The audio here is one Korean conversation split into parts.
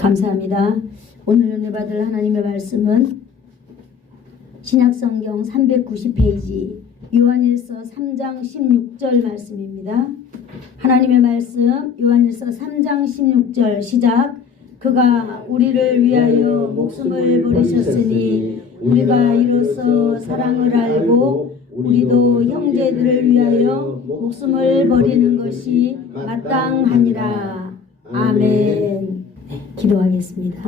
감사합니다. 오늘 은혜 받을 하나님의 말씀은 신약성경 390페이지 요한일서 3장 16절 말씀입니다. 하나님의 말씀 요한일서 3장 16절 시작. 그가 우리를 위하여 목숨을 버리셨으니 우리가 이로써 사랑을 알고 우리도 형제들을 위하여 목숨을 버리는 것이 마땅하니라. 아멘. 기도하겠습니다.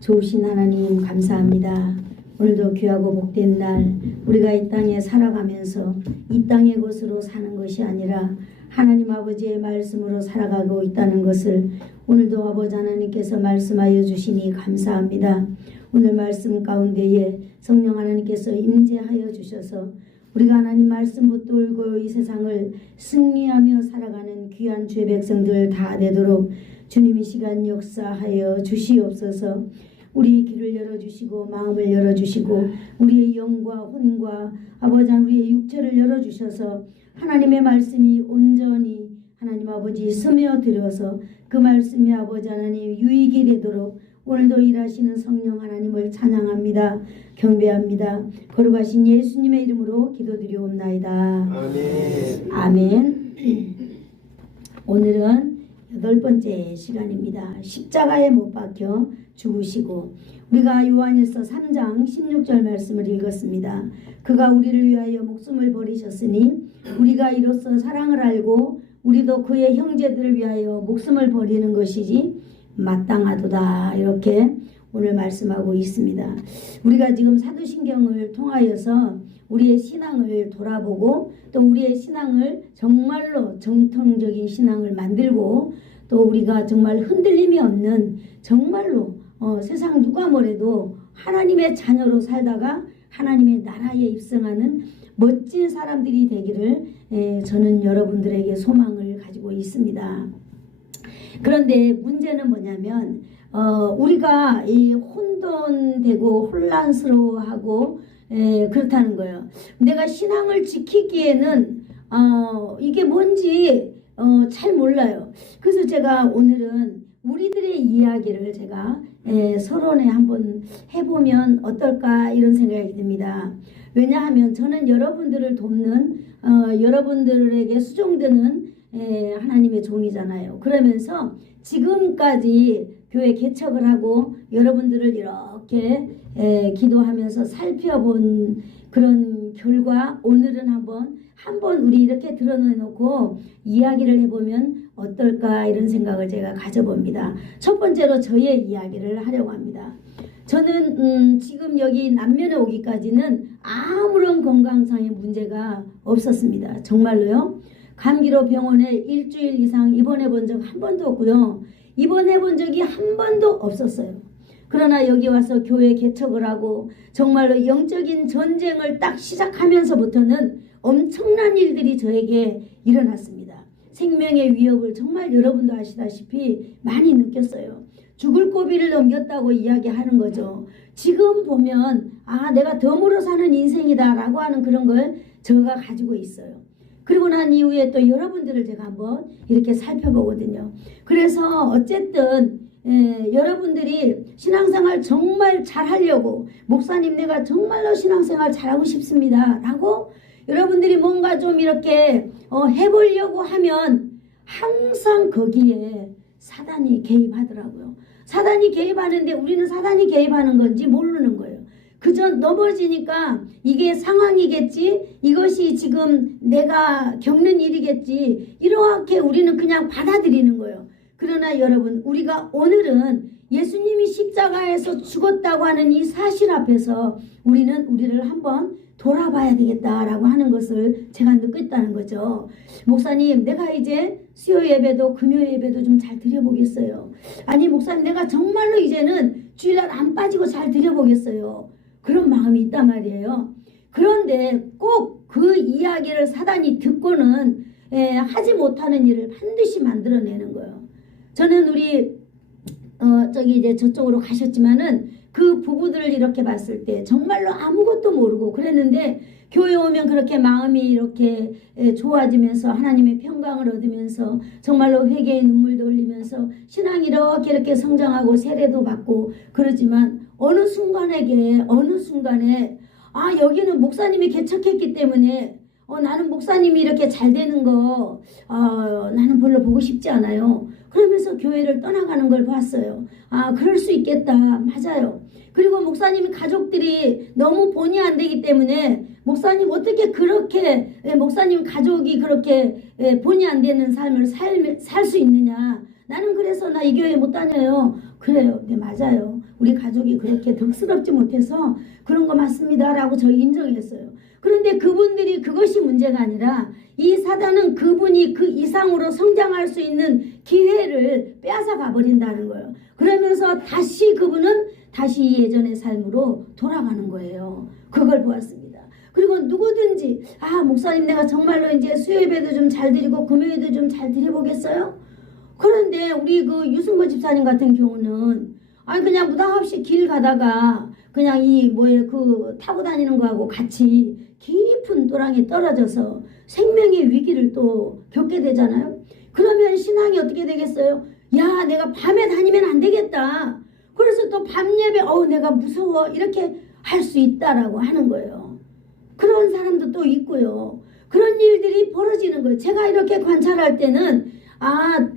좋으신 하나님 감사합니다. 오늘도 귀하고 복된 날 우리가 이 땅에 살아가면서 이 땅의 것으로 사는 것이 아니라 하나님 아버지의 말씀으로 살아가고 있다는 것을 오늘도 아버지 하나님께서 말씀하여 주시니 감사합니다. 오늘 말씀 가운데에 성령 하나님께서 임재하여 주셔서 우리가 하나님 말씀 붙들고 이 세상을 승리하며 살아가는 귀한 주의 백성들 다 되도록 주님이 시간 역사하여 주시옵소서. 우리 귀를 열어주시고 마음을 열어주시고 우리의 영과 혼과 아버지 우리의 육체를 열어주셔서 하나님의 말씀이 온전히 하나님 아버지 스며들어서 그 말씀이 아버지 하나님 유익이 되도록 오늘도 일하시는 성령 하나님을 찬양합니다. 경배합니다. 거룩하신 예수님의 이름으로 기도드리옵나이다. 아멘. 아멘. 오늘은 8번째 시간입니다. 십자가에 못 박혀 죽으시고 우리가 요한일서 3장 16절 말씀을 읽었습니다. 그가 우리를 위하여 목숨을 버리셨으니 우리가 이로써 사랑을 알고 우리도 그의 형제들을 위하여 목숨을 버리는 것이지 마땅하도다. 이렇게 오늘 말씀하고 있습니다. 우리가 지금 사도신경을 통하여서 우리의 신앙을 돌아보고 또 우리의 신앙을 정말로 정통적인 신앙을 만들고 또 우리가 정말 흔들림이 없는 정말로 세상 누가 뭐래도 하나님의 자녀로 살다가 하나님의 나라에 입성하는 멋진 사람들이 되기를 저는 여러분들에게 소망을 가지고 있습니다. 그런데 문제는 뭐냐면 우리가 이 혼돈되고 혼란스러워하고 그렇다는 거예요. 내가 신앙을 지키기에는 이게 뭔지 잘 몰라요. 그래서 제가 오늘은 우리들의 이야기를 제가 서론에 한번 해보면 어떨까 이런 생각이 듭니다. 왜냐하면 저는 여러분들을 돕는 여러분들에게 수종드는 하나님의 종이잖아요. 그러면서 지금까지 교회 개척을 하고 여러분들을 이렇게 기도하면서 살펴본 그런 결과 오늘은 한번 우리 이렇게 드러내놓고 이야기를 해보면 어떨까 이런 생각을 제가 가져봅니다. 첫 번째로 저의 이야기를 하려고 합니다. 저는 지금 여기 남면에 오기까지는 아무런 건강상의 문제가 없었습니다. 정말로요. 감기로 병원에 일주일 이상 입원해 본 적 한 번도 없고요. 입원해 본 적이 한 번도 없었어요. 그러나 여기 와서 교회 개척을 하고 정말로 영적인 전쟁을 딱 시작하면서부터는 엄청난 일들이 저에게 일어났습니다. 생명의 위협을 정말 여러분도 아시다시피 많이 느꼈어요. 죽을 고비를 넘겼다고 이야기하는 거죠. 지금 보면 내가 덤으로 사는 인생이다 라고 하는 그런 걸 제가 가지고 있어요. 그리고 난 이후에 또 여러분들을 제가 한번 이렇게 살펴보거든요. 그래서 어쨌든 여러분들이 신앙생활 정말 잘하려고 목사님 내가 정말로 신앙생활 잘하고 싶습니다 라고 여러분들이 뭔가 좀 이렇게 해보려고 하면 항상 거기에 사단이 개입하더라고요. 사단이 개입하는데 우리는 사단이 개입하는 건지 모르는 거예요. 그저 넘어지니까 이게 상황이겠지, 이것이 지금 내가 겪는 일이겠지, 이렇게 우리는 그냥 받아들이는 거예요. 그러나 여러분, 우리가 오늘은 예수님이 십자가에서 죽었다고 하는 이 사실 앞에서 우리는 우리를 한번 돌아봐야 되겠다라고 하는 것을 제가 느꼈다는 거죠. 목사님, 내가 이제 수요 예배도 금요 예배도 좀 잘 드려보겠어요. 아니 목사님, 내가 정말로 이제는 주일날 안 빠지고 잘 드려보겠어요. 그런 마음이 있단 말이에요. 그런데 꼭 그 이야기를 사단이 듣고는 하지 못하는 일을 반드시 만들어내는 거예요. 저는 우리 저기 이제 저쪽으로 가셨지만은 그 부부들을 이렇게 봤을 때 정말로 아무것도 모르고 그랬는데 교회 오면 그렇게 마음이 이렇게 좋아지면서 하나님의 평강을 얻으면서 정말로 회개의 눈물도 흘리면서 신앙이 이렇게 성장하고 세례도 받고 그러지만 어느 순간에 여기는 목사님이 개척했기 때문에 나는 목사님이 이렇게 잘 되는 거 나는 별로 보고 싶지 않아요. 그러면서 교회를 떠나가는 걸 봤어요. 그럴 수 있겠다. 맞아요. 그리고 목사님 가족들이 너무 본의 안 되기 때문에 목사님 어떻게 그렇게 목사님 가족이 그렇게 본의 안 되는 삶을 살 수 있느냐. 나는 그래서 나 이 교회 못 다녀요. 그래요. 네, 맞아요. 우리 가족이 그렇게 덕스럽지 못해서 그런 거 맞습니다. 라고 저 인정했어요. 그런데 그분들이 그것이 문제가 아니라 이 사단은 그분이 그 이상으로 성장할 수 있는 기회를 빼앗아 가버린다는 거예요. 그러면서 다시 그분은 다시 예전의 삶으로 돌아가는 거예요. 그걸 보았습니다. 그리고 누구든지 목사님 내가 정말로 이제 수요예배도 좀 잘 드리고 금요일도 좀 잘 드려보겠어요? 그런데 우리 그 유승거 집사님 같은 경우는 그냥 부담 없이 길 가다가 그냥 그 타고 다니는 거하고 같이 깊은 또랑에 떨어져서 생명의 위기를 또 겪게 되잖아요. 그러면 신앙이 어떻게 되겠어요? 야, 내가 밤에 다니면 안 되겠다. 그래서 또 밤 예배 내가 무서워 이렇게 할 수 있다라고 하는 거예요. 그런 사람도 또 있고요. 그런 일들이 벌어지는 거예요. 제가 이렇게 관찰할 때는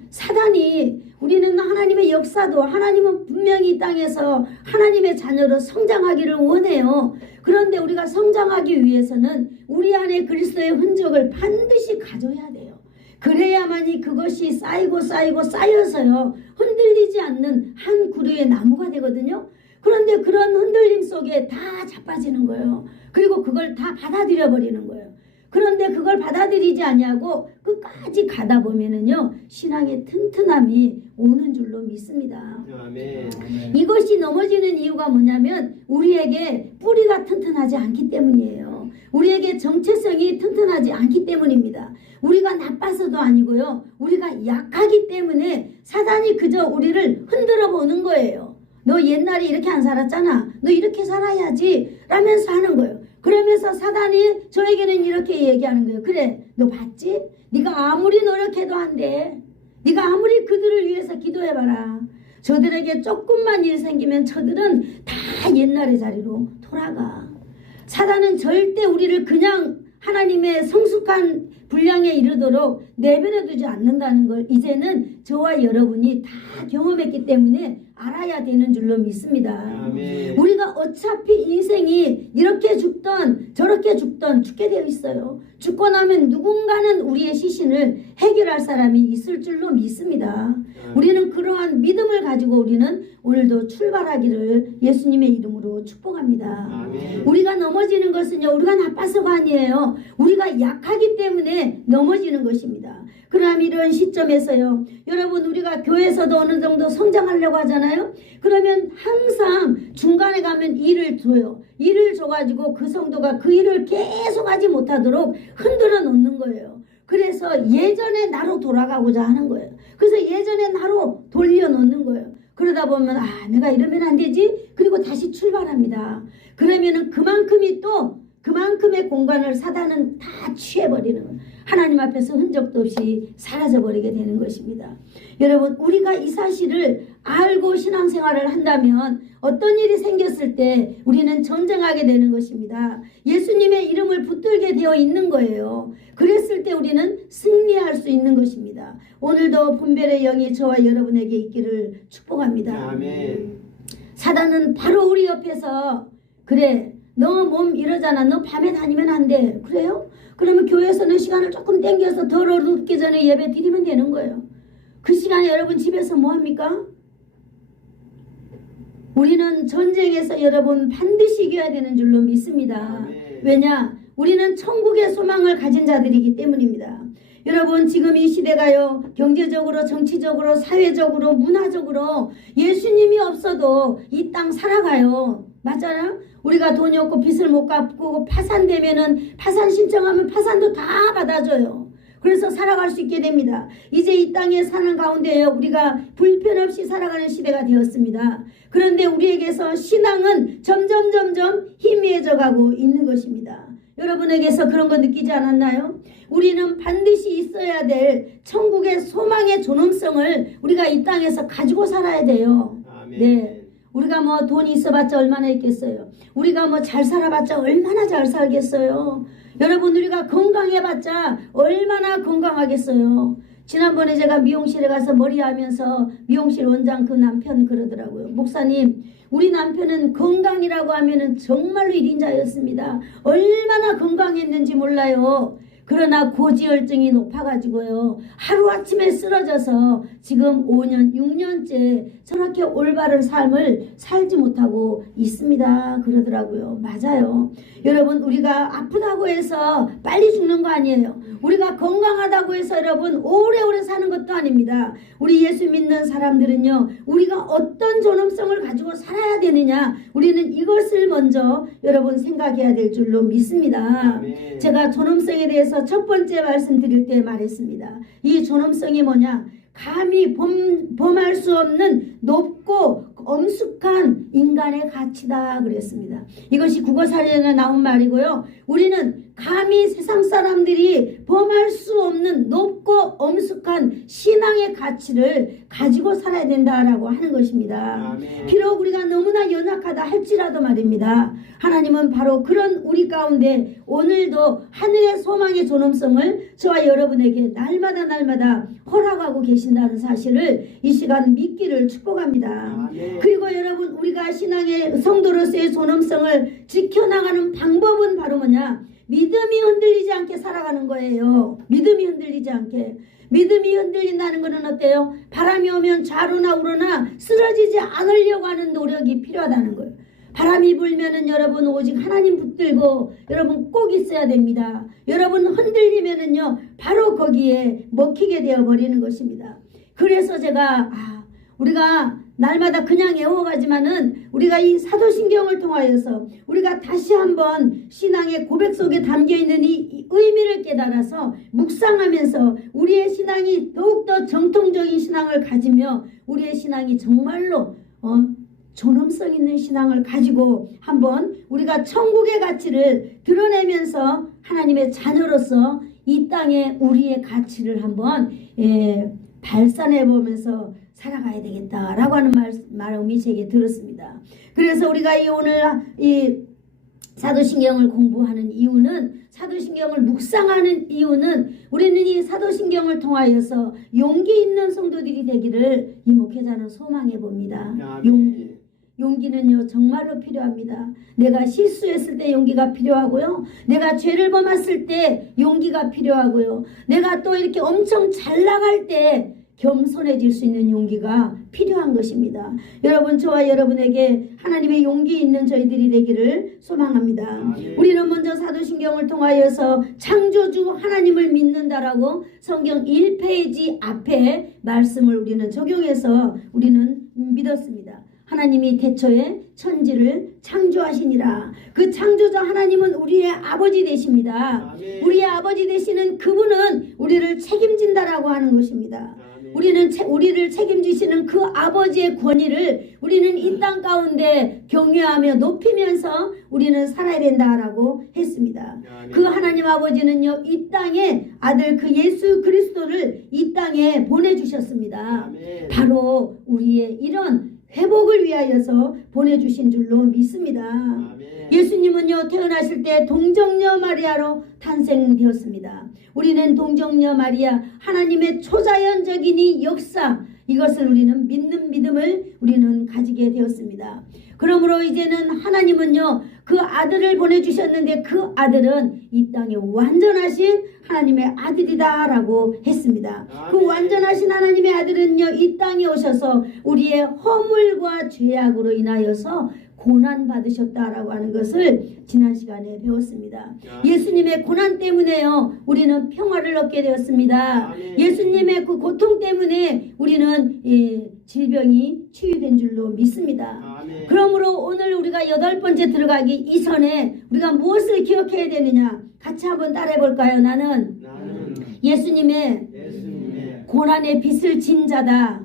사단이 우리는 하나님의 역사도 하나님은 분명히 이 땅에서 하나님의 자녀로 성장하기를 원해요. 그런데 우리가 성장하기 위해서는 우리 안에 그리스도의 흔적을 반드시 가져야 돼요. 그래야만이 그것이 쌓여서요 흔들리지 않는 한 그루의 나무가 되거든요. 그런데 그런 흔들림 속에 다 자빠지는 거예요. 그리고 그걸 다 받아들여 버리는 거예요. 그런데 그걸 받아들이지 아니하고 끝까지 가다 보면은요 신앙의 튼튼함이 오는 줄로 믿습니다. 아멘. 이것이 넘어지는 이유가 뭐냐면 우리에게 뿌리가 튼튼하지 않기 때문이에요. 우리에게 정체성이 튼튼하지 않기 때문입니다. 우리가 나빠서도 아니고요. 우리가 약하기 때문에 사단이 그저 우리를 흔들어 보는 거예요. 너 옛날에 이렇게 안 살았잖아. 너 이렇게 살아야지 라면서 하는 거예요. 그러면서 사단이 저에게는 이렇게 얘기하는 거예요. 그래, 너 봤지? 네가 아무리 노력해도 안 돼. 네가 아무리 그들을 위해서 기도해봐라. 저들에게 조금만 일 생기면 저들은 다 옛날의 자리로 돌아가. 사단은 절대 우리를 그냥 하나님의 성숙한 분량에 이르도록 내버려두지 않는다는 걸 이제는 저와 여러분이 다 경험했기 때문에 알아야 되는 줄로 믿습니다. 아멘. 우리가 어차피 인생이 이렇게 죽던 저렇게 죽던 죽게 되어 있어요. 죽고 나면 누군가는 우리의 시신을 해결할 사람이 있을 줄로 믿습니다. 우리는 그러한 믿음을 가지고 우리는 오늘도 출발하기를 예수님의 이름으로 축복합니다. 아멘. 우리가 넘어지는 것은요 우리가 나빠서가 아니에요. 우리가 약하기 때문에 넘어지는 것입니다. 그럼 이런 시점에서요 여러분 우리가 교회에서도 어느 정도 성장하려고 하잖아요. 그러면 항상 중간에 가면 일을 줘요. 일을 줘가지고 그 성도가 그 일을 계속 하지 못하도록 흔들어 놓는 거예요. 그래서 예전의 나로 돌아가고자 하는 거예요. 그래서 예전의 나로 돌려놓는 거예요. 그러다 보면 내가 이러면 안 되지. 그리고 다시 출발합니다. 그러면은 그만큼의 공간을 사단은 다 취해버리는 거예요. 하나님 앞에서 흔적도 없이 사라져버리게 되는 것입니다. 여러분 우리가 이 사실을 알고 신앙생활을 한다면 어떤 일이 생겼을 때 우리는 전쟁하게 되는 것입니다. 예수님의 이름을 붙들게 되어 있는 거예요. 그랬을 때 우리는 승리할 수 있는 것입니다. 오늘도 분별의 영이 저와 여러분에게 있기를 축복합니다. 아멘. 사단은 바로 우리 옆에서 그래 너 몸 이러잖아. 너 밤에 다니면 안 돼. 그래요? 그러면 교회에서는 시간을 조금 땡겨서 덜 어둡기 전에 예배 드리면 되는 거예요. 그 시간에 여러분 집에서 뭐 합니까? 우리는 전쟁에서 여러분 반드시 이겨야 되는 줄로 믿습니다. 왜냐? 우리는 천국의 소망을 가진 자들이기 때문입니다. 여러분 지금 이 시대가요 경제적으로 정치적으로 사회적으로 문화적으로 예수님이 없어도 이 땅 살아가요. 맞잖아요? 우리가 돈이 없고 빚을 못 갚고 파산되면은 파산 신청하면 파산도 다 받아줘요. 그래서 살아갈 수 있게 됩니다. 이제 이 땅에 사는 가운데 우리가 불편 없이 살아가는 시대가 되었습니다. 그런데 우리에게서 신앙은 점점 희미해져 가고 있는 것입니다. 여러분에게서 그런 거 느끼지 않았나요? 우리는 반드시 있어야 될 천국의 소망의 존엄성을 우리가 이 땅에서 가지고 살아야 돼요. 아멘. 네. 우리가 뭐 돈이 있어봤자 얼마나 있겠어요. 우리가 뭐 잘 살아봤자 얼마나 잘 살겠어요. 여러분, 우리가 건강해봤자 얼마나 건강하겠어요. 지난번에 제가 미용실에 가서 머리하면서 미용실 원장 그 남편 그러더라고요. 목사님, 우리 남편은 건강이라고 하면은 정말로 1인자였습니다. 얼마나 건강했는지 몰라요. 그러나 고지혈증이 높아가지고요, 하루아침에 쓰러져서 지금 5년, 6년째 저렇게 올바른 삶을 살지 못하고 있습니다. 그러더라고요. 맞아요. 여러분, 우리가 아프다고 해서 빨리 죽는 거 아니에요. 우리가 건강하다고 해서 여러분 오래오래 사는 것도 아닙니다. 우리 예수 믿는 사람들은요, 우리가 어떤 존엄성을 가지고 살아야 되느냐, 우리는 이것을 먼저 여러분 생각해야 될 줄로 믿습니다. 아멘. 제가 존엄성에 대해서 첫 번째 말씀드릴 때 말했습니다. 이 존엄성이 뭐냐? 감히 범할 수 없는 높고 엄숙한 인간의 가치다 그랬습니다. 이것이 국어사전에 나온 말이고요. 우리는 감히 세상 사람들이 범할 수 없는 높고 엄숙한 신앙의 가치를 가지고 살아야 된다라고 하는 것입니다. 아멘. 비록 우리가 너무나 연약하다 할지라도 말입니다. 하나님은 바로 그런 우리 가운데 오늘도 하늘의 소망의 존엄성을 저와 여러분에게 날마다 허락하고 계신다는 사실을 이 시간 믿기를 축복합니다. 아멘. 그리고 여러분, 우리가 신앙의 성도로서의 존엄성을 지켜나가는 방법은 바로 뭐냐? 믿음이 흔들리지 않게 살아가는 거예요. 믿음이 흔들리지 않게. 믿음이 흔들린다는 것은 어때요? 바람이 오면 좌로나 우로나 쓰러지지 않으려고 하는 노력이 필요하다는 거예요. 바람이 불면은 여러분 오직 하나님 붙들고 여러분 꼭 있어야 됩니다. 여러분 흔들리면은요, 바로 거기에 먹히게 되어 버리는 것입니다. 그래서 제가 우리가 날마다 그냥 애워가지만은 우리가 이 사도신경을 통하여서 우리가 다시 한번 신앙의 고백 속에 담겨있는 이 의미를 깨달아서 묵상하면서 우리의 신앙이 더욱더 정통적인 신앙을 가지며 우리의 신앙이 정말로 존엄성 있는 신앙을 가지고 한번 우리가 천국의 가치를 드러내면서 하나님의 자녀로서 이 땅에 우리의 가치를 한번 발산해 보면서 살아가야 되겠다라고 하는 마음이 제게 들었습니다. 그래서 우리가 오늘 이 사도신경을 공부하는 이유는, 사도신경을 묵상하는 이유는 우리는 이 사도신경을 통하여서 용기 있는 성도들이 되기를 이 목회자는 소망해 봅니다. 용기는요 정말로 필요합니다. 내가 실수했을 때 용기가 필요하고요. 내가 죄를 범했을 때 용기가 필요하고요. 내가 또 이렇게 엄청 잘 나갈 때 겸손해질 수 있는 용기가 필요한 것입니다. 여러분, 저와 여러분에게 하나님의 용기 있는 저희들이 되기를 소망합니다. 아멘. 우리는 먼저 사도신경을 통하여서 창조주 하나님을 믿는다라고 성경 1페이지 앞에 말씀을 우리는 적용해서 우리는 믿었습니다. 하나님이 태초에 천지를 창조하시니라. 그 창조자 하나님은 우리의 아버지 되십니다. 아멘. 우리의 아버지 되시는 그분은 우리를 책임진다라고 하는 것입니다. 우리를 책임지시는 그 아버지의 권위를 우리는 이 땅 가운데 경외하며 높이면서 우리는 살아야 된다라고 했습니다. 그 하나님 아버지는요, 이 땅에 아들 그 예수 그리스도를 이 땅에 보내주셨습니다. 바로 우리의 이런 회복을 위하여서 보내주신 줄로 믿습니다. 예수님은요 태어나실 때 동정녀 마리아로 탄생되었습니다. 우리는 동정녀 마리아, 하나님의 초자연적인 이 역사, 이것을 우리는 믿는 믿음을 우리는 가지게 되었습니다. 그러므로 이제는 하나님은요 그 아들을 보내주셨는데 그 아들은 이 땅에 완전하신 하나님의 아들이다라고 했습니다. 그 완전하신 하나님의 아들은요 이 땅에 오셔서 우리의 허물과 죄악으로 인하여서 고난 받으셨다라고 하는 것을 지난 시간에 배웠습니다. 예수님의 고난 때문에요 우리는 평화를 얻게 되었습니다. 예수님의 그 고통 때문에 우리는 질병이 치유된 줄로 믿습니다. 그러므로 오늘 우리가 8번째 들어가기 이전에 우리가 무엇을 기억해야 되느냐, 같이 한번 따라해 볼까요? 나는 예수님의 고난의 빚을 진 자다.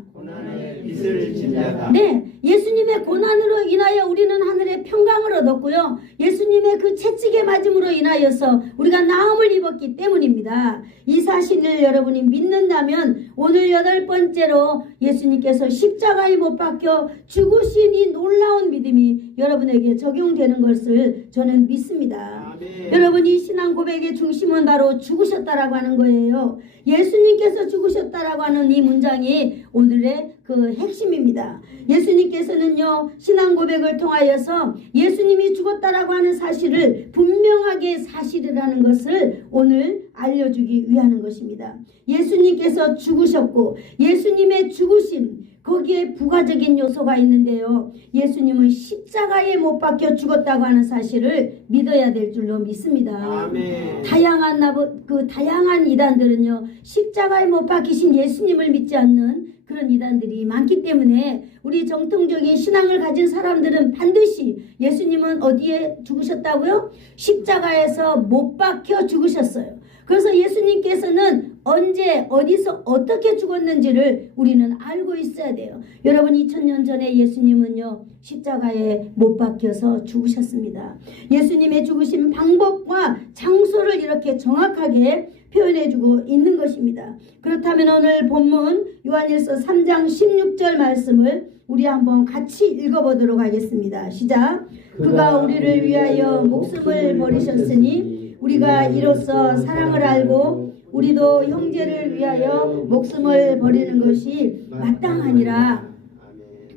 빚을 진 자다. 네, 예수님의 고난으로 인하여 우리는 하늘의 평강을 얻었고요. 예수님의 그 채찍에 맞음으로 인하여서 우리가 나음을 입었기 때문입니다. 이 사실을 여러분이 믿는다면 오늘 8번째로 예수님께서 십자가에 못 박혀 죽으신 이 놀라운 믿음이 여러분에게 적용되는 것을 저는 믿습니다. 아멘. 여러분, 이 신앙 고백의 중심은 바로 죽으셨다라고 하는 거예요. 예수님께서 죽으셨다라고 하는 이 문장이 오늘의 그 핵심입니다. 예수님께서는요, 신앙 고백을 통하여서 예수님이 죽었다라고 하는 사실을 분명하게 사실이라는 것을 오늘 알려주기 위하는 것입니다. 예수님께서 죽으셨고 예수님의 죽으심, 거기에 부가적인 요소가 있는데요. 예수님은 십자가에 못 박혀 죽었다고 하는 사실을 믿어야 될 줄로 믿습니다. 아멘. 다양한 이단들은요, 십자가에 못 박히신 예수님을 믿지 않는 그런 이단들이 많기 때문에 우리 정통적인 신앙을 가진 사람들은 반드시 예수님은 어디에 죽으셨다고요? 십자가에서 못 박혀 죽으셨어요. 그래서 예수님께서는 언제 어디서 어떻게 죽었는지를 우리는 알고 있어야 돼요. 여러분, 2000년 전에 예수님은요, 십자가에 못 박혀서 죽으셨습니다. 예수님의 죽으신 방법과 장소를 이렇게 정확하게 표현해주고 있는 것입니다. 그렇다면 오늘 본문 요한일서 3장 16절 말씀을 우리 한번 같이 읽어보도록 하겠습니다. 시작. 그가 우리를 위하여 목숨을 버리셨으니 우리가 이로써 사랑을 알고 우리도 형제를 위하여 목숨을 버리는 것이 마땅하니라.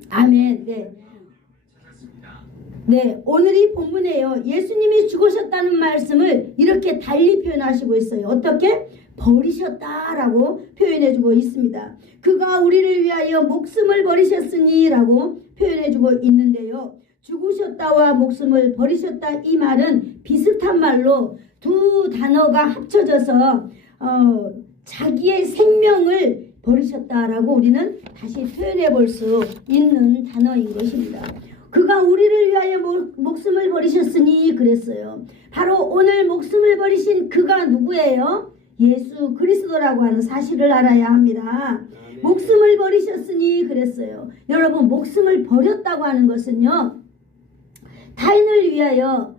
아멘. 네, 오늘 이 본문에요, 예수님이 죽으셨다는 말씀을 이렇게 달리 표현하시고 있어요. 어떻게? 버리셨다라고 표현해주고 있습니다. 그가 우리를 위하여 목숨을 버리셨으니 라고 표현해주고 있는데요. 죽으셨다와 목숨을 버리셨다, 이 말은 비슷한 말로 두 단어가 합쳐져서 자기의 생명을 버리셨다라고 우리는 다시 표현해 볼 수 있는 단어인 것입니다. 그가 우리를 위하여 목숨을 버리셨으니 그랬어요. 바로 오늘 목숨을 버리신 그가 누구예요? 예수 그리스도라고 하는 사실을 알아야 합니다. 목숨을 버리셨으니 그랬어요. 여러분, 목숨을 버렸다고 하는 것은요, 타인을 위하여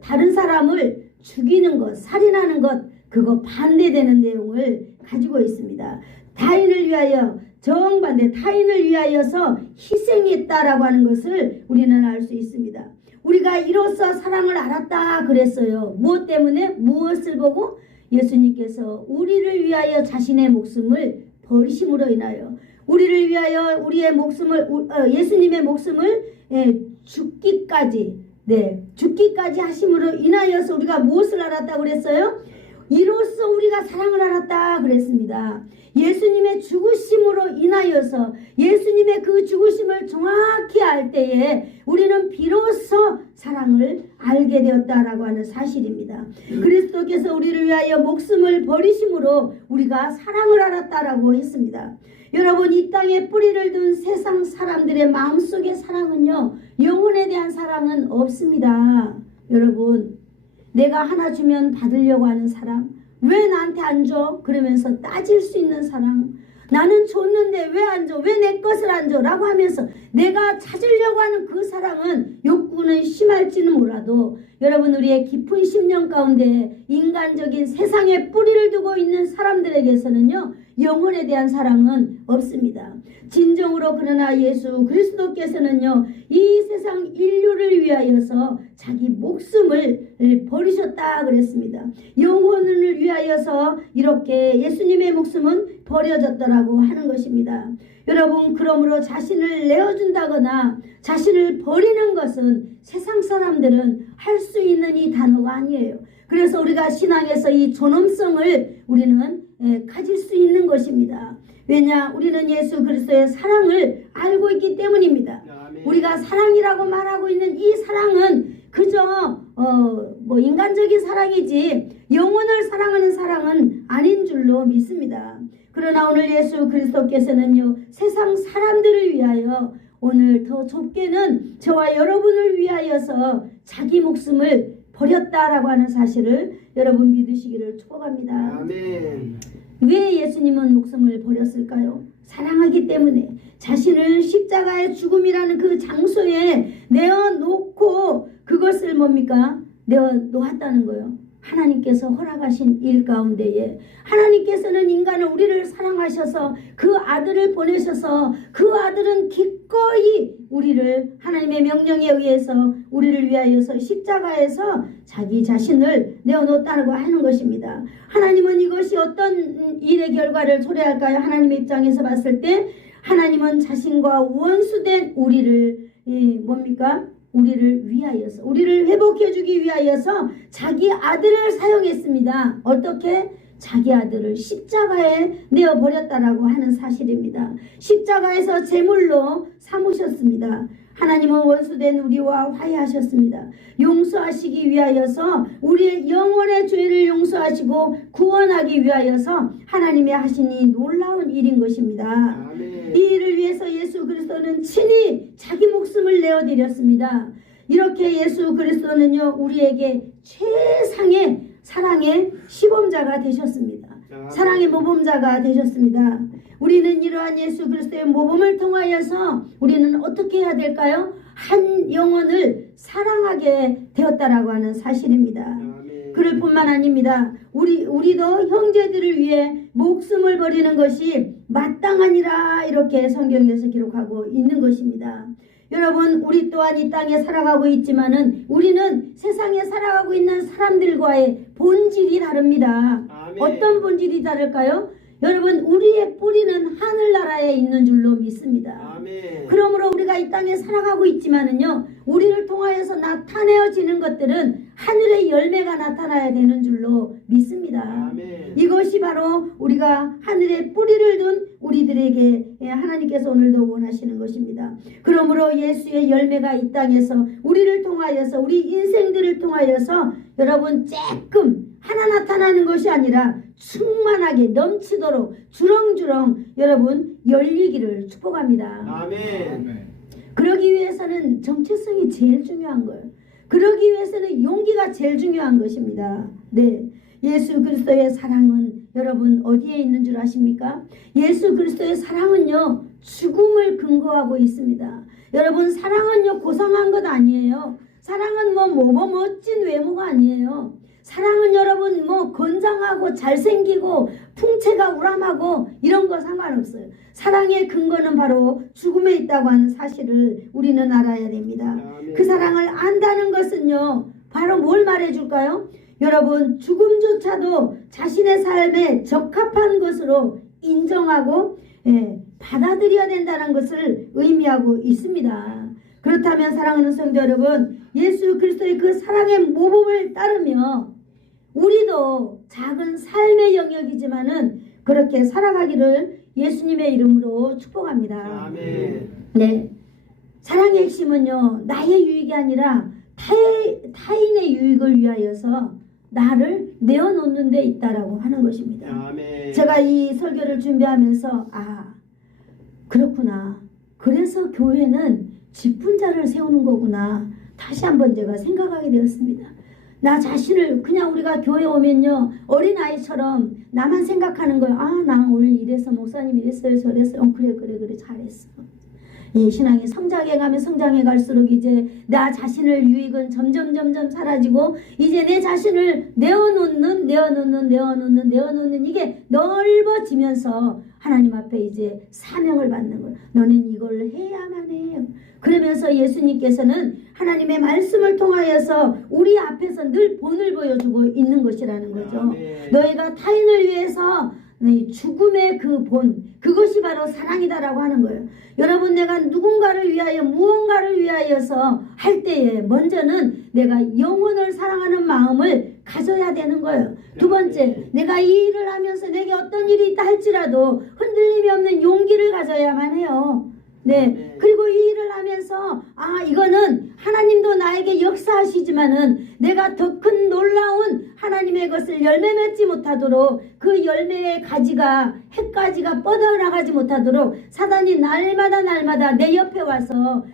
다른 사람을 죽이는 것, 살인하는 것, 그거 반대되는 내용을 가지고 있습니다. 타인을 위하여, 정반대, 타인을 위하여서 희생했다라고 하는 것을 우리는 알 수 있습니다. 우리가 이로써 사랑을 알았다 그랬어요. 무엇 때문에? 무엇을 보고? 예수님께서 우리를 위하여 자신의 목숨을 버리심으로 인하여, 우리를 위하여 우리의 목숨을, 예수님의 목숨을 죽기까지 하심으로 인하여서 우리가 무엇을 알았다 그랬어요? 이로써 우리가 사랑을 알았다 그랬습니다. 예수님의 죽으심으로 인하여서, 예수님의 그 죽으심을 정확히 알 때에 우리는 비로소 사랑을 알게 되었다라고 하는 사실입니다. 그리스도께서 우리를 위하여 목숨을 버리심으로 우리가 사랑을 알았다라고 했습니다. 여러분, 이 땅에 뿌리를 둔 세상 사람들의 마음속의 사랑은요, 영혼에 대한 사랑은 없습니다. 여러분, 내가 하나 주면 받으려고 하는 사람, 왜 나한테 안 줘? 그러면서 따질 수 있는 사랑, 나는 줬는데 왜 안 줘? 왜 내 것을 안 줘? 라고 하면서 내가 찾으려고 하는 그 사랑은, 욕구는 심할지는 몰라도 여러분, 우리의 깊은 심령 가운데 인간적인 세상에 뿌리를 두고 있는 사람들에게서는요, 영혼에 대한 사랑은 없습니다. 진정으로 그러나 예수 그리스도께서는요, 이 세상 인류를 위하여서 자기 목숨을 버리셨다 그랬습니다. 영혼을 위하여서 이렇게 예수님의 목숨은 버려졌더라고 하는 것입니다. 여러분, 그러므로 자신을 내어준다거나 자신을 버리는 것은 세상 사람들은 할 수 있는 이 단어가 아니에요. 그래서 우리가 신앙에서 이 존엄성을 우리는 가질 수 있는 것입니다. 왜냐? 우리는 예수 그리스도의 사랑을 알고 있기 때문입니다. 우리가 사랑이라고 말하고 있는 이 사랑은 그저 인간적인 사랑이지 영혼을 사랑하는 사랑은 아닌 줄로 믿습니다. 그러나 오늘 예수 그리스도께서는요, 세상 사람들을 위하여, 오늘 더 좁게는 저와 여러분을 위하여서 자기 목숨을 버렸다라고 하는 사실을 여러분 믿으시기를 축복합니다. 아멘. 왜 예수님 예수님은 목숨을 버렸을까요? 사랑하기 때문에 자신을 십자가의 죽음이라는 그 장소에 내어놓고 그것을 뭡니까? 내어놓았다는 거예요. 하나님께서 허락하신 일 가운데에 하나님께서는 인간을 우리를 사랑하셔서 그 아들을 보내셔서 그 아들은 기꺼이 우리를 하나님의 명령에 의해서 우리를 위하여서 십자가에서 자기 자신을 내어놓았다고 하는 것입니다. 하나님은 이것이 어떤 일의 결과를 초래할까요? 하나님의 입장에서 봤을 때 하나님은 자신과 원수된 우리를 뭡니까? 우리를 위하여서 우리를 회복해주기 위하여서 자기 아들을 사용했습니다. 어떻게? 자기 아들을 십자가에 내어버렸다라고 하는 사실입니다. 십자가에서 제물로 삼으셨습니다. 하나님은 원수된 우리와 화해하셨습니다. 용서하시기 위하여서 우리의 영혼의 죄를 용서하시고 구원하기 위하여서 하나님이 하신 이 놀라운 일인 것입니다. 아멘. 이 일을 위해서 예수 그리스도는 친히 자기 목숨을 내어드렸습니다. 이렇게 예수 그리스도는요 우리에게 최상의 사랑의 시범자가 되셨습니다. 사랑의 모범자가 되셨습니다. 우리는 이러한 예수 그리스도의 모범을 통하여서 우리는 어떻게 해야 될까요? 한 영혼을 사랑하게 되었다라고 하는 사실입니다. 그럴 뿐만 아닙니다. 우리도 형제들을 위해 목숨을 버리는 것이 마땅하니라 이렇게 성경에서 기록하고 있는 것입니다. 여러분 우리 또한 이 땅에 살아가고 있지만은 우리는 세상에 살아가고 있는 사람들과의 본질이 다릅니다. 아멘. 어떤 본질이 다를까요? 여러분 우리의 뿌리는 하늘나라에 있는 줄로 믿습니다. 아멘. 그러므로 우리가 이 땅에 살아가고 있지만은요 우리를 통하여서 나타내어지는 것들은 하늘의 열매가 나타나야 되는 줄로 믿습니다. 아멘. 이것이 바로 우리가 하늘에 뿌리를 둔 우리들에게 하나님께서 오늘도 원하시는 것입니다. 그러므로 예수의 열매가 이 땅에서 우리를 통하여서 우리 인생들을 통하여서 여러분 조금 하나 나타나는 것이 아니라 충만하게 넘치도록 주렁주렁 여러분 열리기를 축복합니다. 아멘. 그러기 위해서는 정체성이 제일 중요한 거예요. 그러기 위해서는 용기가 제일 중요한 것입니다. 네, 예수 그리스도의 사랑은 여러분 어디에 있는 줄 아십니까? 예수 그리스도의 사랑은요 죽음을 근거하고 있습니다. 여러분 사랑은요 고상한 것 아니에요. 사랑은 뭐 멋진 외모가 아니에요. 사랑은 여러분 건장하고 잘생기고 풍채가 우람하고 이런 거 상관없어요. 사랑의 근거는 바로 죽음에 있다고 하는 사실을 우리는 알아야 됩니다. 그 사랑을 안다는 것은요 바로 뭘 말해줄까요? 여러분 죽음조차도 자신의 삶에 적합한 것으로 인정하고 받아들여야 된다는 것을 의미하고 있습니다. 그렇다면 사랑하는 성도 여러분 예수 그리스도의 그 사랑의 모범을 따르며 우리도 작은 삶의 영역이지만은 그렇게 살아가기를 예수님의 이름으로 축복합니다. 아멘. 네, 사랑의 핵심은요 나의 유익이 아니라 타인의 유익을 위하여서 나를 내어놓는 데 있다라고 하는 것입니다. 아멘. 제가 이 설교를 준비하면서 그렇구나. 그래서 교회는 직분자를 세우는 거구나. 다시 한번 제가 생각하게 되었습니다. 나 자신을 그냥 우리가 교회 오면요 어린아이처럼 나만 생각하는 거예요. 나 오늘 이래서 목사님 이랬어요 저랬어요. 그래 잘했어. 이 신앙이 성장해 가면 성장해 갈수록 이제 나 자신을 유익은 점점 사라지고 이제 내 자신을 내어놓는 이게 넓어지면서 하나님 앞에 이제 사명을 받는 거예요. 너는 이걸 해야만 해요. 그러면서 예수님께서는 하나님의 말씀을 통하여서 우리 앞에서 늘 본을 보여주고 있는 것이라는 거죠. 아멘. 너희가 타인을 위해서 죽음의 그 본, 그것이 바로 사랑이다라고 하는 거예요. 여러분 내가 누군가를 위하여 무언가를 위하여서 할 때에 먼저는 내가 영혼을 사랑하는 마음을 가져야 되는 거예요. 두 번째, 내가 이 일을 하면서 내게 어떤 일이 있다 할지라도 흔들림이 없는 용기를 가져야만 해요. 네. 그리고 이 일을 하면서 이거는 하나님도 나에게 역사하시지만은 내가 더 큰 놀라운 하나님의 것을 열매 맺지 못하도록 그 열매의 가지가 햇가지가 뻗어나가지 못하도록 사단이 날마다 내 옆에 와서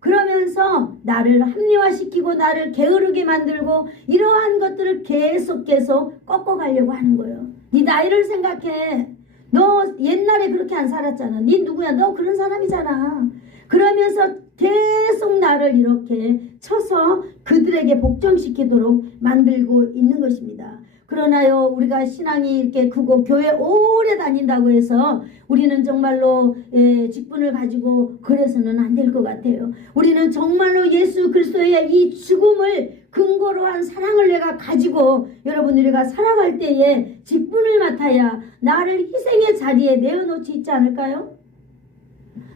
그러면서 나를 합리화시키고 나를 게으르게 만들고 이러한 것들을 계속 꺾어가려고 하는 거예요. 네 나이를 생각해. 너 옛날에 그렇게 안 살았잖아. 네 누구야? 너 그런 사람이잖아. 그러면서 계속 나를 이렇게 쳐서 그들에게 복종시키도록 만들고 있는 것입니다. 그러나요, 우리가 신앙이 이렇게 크고 교회 오래 다닌다고 해서 우리는 정말로 직분을 가지고 그래서는 안 될 것 같아요. 우리는 정말로 예수 그리스도의 이 죽음을 근거로 한 사랑을 내가 가지고 여러분 우리가 살아갈 때에 직분을 맡아야 나를 희생의 자리에 내어놓지 있지 않을까요?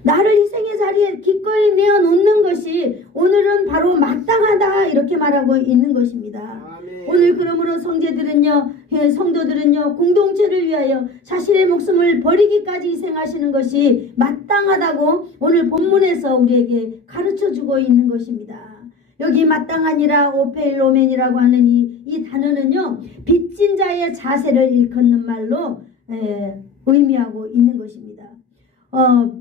나를 희생의 자리에 기꺼이 내어놓는 것이 오늘은 바로 마땅하다 이렇게 말하고 있는 것입니다. 아멘. 오늘 그러므로 성도들은요 공동체를 위하여 자신의 목숨을 버리기까지 희생하시는 것이 마땅하다고 오늘 본문에서 우리에게 가르쳐주고 있는 것입니다. 여기 마땅하니라 오페일로멘이라고 하는 이 단어는요 빚진 자의 자세를 일컫는 말로 의미하고 있는 것입니다.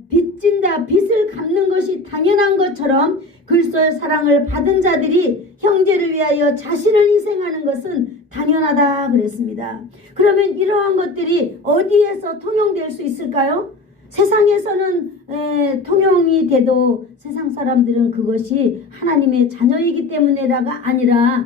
빚진 자, 빚을 갚는 것이 당연한 것처럼 그리스도의 사랑을 받은 자들이 형제를 위하여 자신을 희생하는 것은 당연하다 그랬습니다. 그러면 이러한 것들이 어디에서 통용될 수 있을까요? 세상에서는 통용이 돼도 세상 사람들은 그것이 하나님의 자녀이기 때문에라가 아니라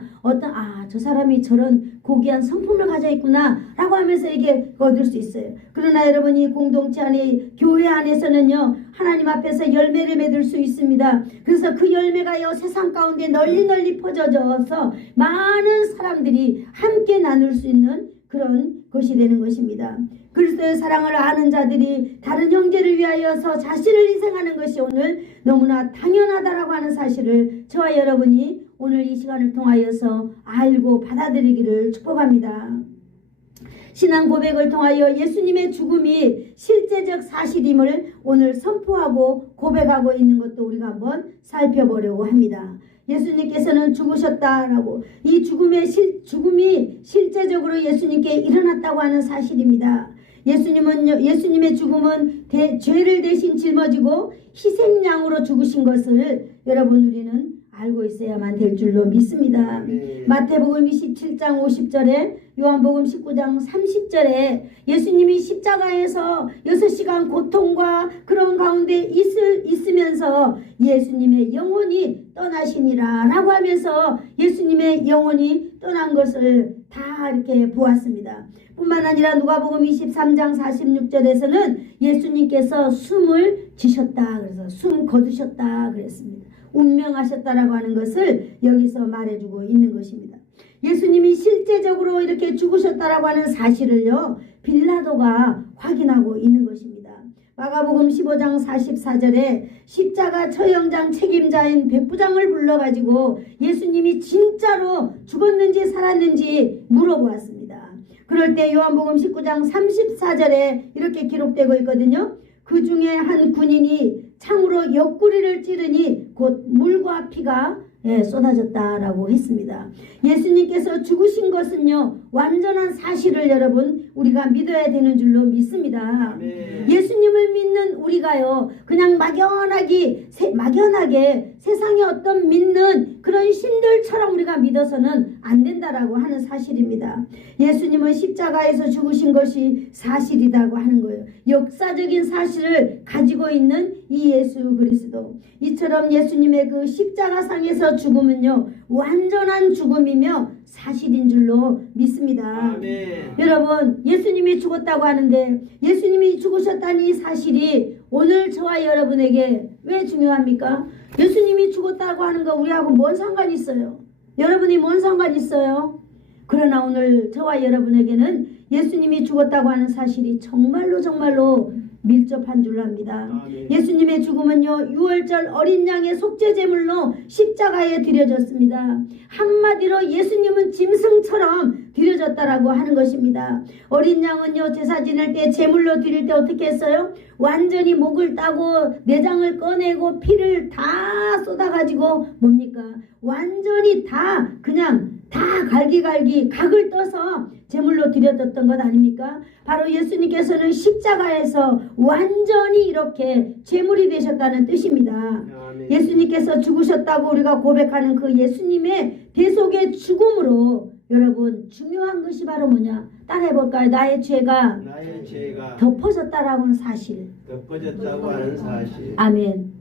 저 사람이 저런 고귀한 성품을 가져 있구나 라고 하면서 이게 얻을 수 있어요. 그러나 여러분이 공동체 안에 교회 안에서는요 하나님 앞에서 열매를 맺을 수 있습니다. 그래서 그 열매가요 세상 가운데 널리 퍼져져서 많은 사람들이 함께 나눌 수 있는 그런 것이 되는 것입니다. 그리스도의 사랑을 아는 자들이 다른 형제를 위하여서 자신을 희생하는 것이 오늘 너무나 당연하다라고 하는 사실을 저와 여러분이 오늘 이 시간을 통하여서 알고 받아들이기를 축복합니다. 신앙 고백을 통하여 예수님의 죽음이 실제적 사실임을 오늘 선포하고 고백하고 있는 것도 우리가 한번 살펴보려고 합니다. 예수님께서는 죽으셨다라고 이 죽음이 실제적으로 예수님께 일어났다고 하는 사실입니다. 예수님의 죽음은 죄를 대신 짊어지고 희생양으로 죽으신 것을 여러분 우리는 알고 있어야만 될 줄로 믿습니다. 마태복음 27장 50절에 요한복음 19장 30절에 예수님이 십자가에서 6시간 고통과 그런 가운데 있으면서 예수님의 영혼이 떠나시니라 라고 하면서 예수님의 영혼이 떠난 것을 다 이렇게 보았습니다. 뿐만 아니라 누가복음 23장 46절에서는 예수님께서 숨을 쉬셨다 그래서 숨 거두셨다 그랬습니다. 운명하셨다라고 하는 것을 여기서 말해주고 있는 것입니다. 예수님이 실제적으로 이렇게 죽으셨다라고 하는 사실을요 빌라도가 확인하고 있는 것입니다. 마가복음 15장 44절에 십자가 처형장 책임자인 백부장을 불러가지고 예수님이 진짜로 죽었는지 살았는지 물어보았습니다. 그럴 때 요한복음 19장 34절에 이렇게 기록되고 있거든요. 그 중에 한 군인이 창으로 옆구리를 찌르니 곧 물과 피가 쏟아졌다라고 했습니다. 예수님께서 죽으신 것은요 완전한 사실을 여러분 우리가 믿어야 되는 줄로 믿습니다. 네. 예수님을 믿는 우리가요 그냥 막연하게 세상에 어떤 믿는 그런 신들처럼 우리가 믿어서는 안 된다라고 하는 사실입니다. 예수님은 십자가에서 죽으신 것이 사실이라고 하는 거예요. 역사적인 사실을 가지고 있는 이 예수 그리스도 이처럼 예수님의 그 십자가상에서 죽음은요 완전한 죽음이며 사실인 줄로 믿습니다. 아멘. 여러분 예수님이 죽었다고 하는데 예수님이 죽으셨다는 이 사실이 오늘 저와 여러분에게 왜 중요합니까? 예수님이 죽었다고 하는 거 우리하고 뭔 상관이 있어요? 여러분이 뭔 상관이 있어요? 그러나 오늘 저와 여러분에게는 예수님이 죽었다고 하는 사실이 정말로 밀접한 줄로 압니다. 예수님의 죽음은요 유월절 어린 양의 속죄 제물로 십자가에 드려졌습니다. 한마디로 예수님은 짐승처럼 드려졌다라고 하는 것입니다. 어린 양은요 제사 지낼 때 제물로 드릴 때 어떻게 했어요? 완전히 목을 따고 내장을 꺼내고 피를 다 쏟아가지고 뭡니까? 완전히 다 갈기갈기 각을 떠서 제물로 드려졌던 것 아닙니까? 바로 예수님께서는 십자가에서 완전히 이렇게 제물이 되셨다는 뜻입니다. 예수님께서 죽으셨다고 우리가 고백하는 그 예수님의 대속의 죽음으로 여러분 중요한 것이 바로 뭐냐? 따라해볼까요? 나의 죄가 덮어졌다라고 하는 사실. 덮어졌다고 하는 사실. 아멘.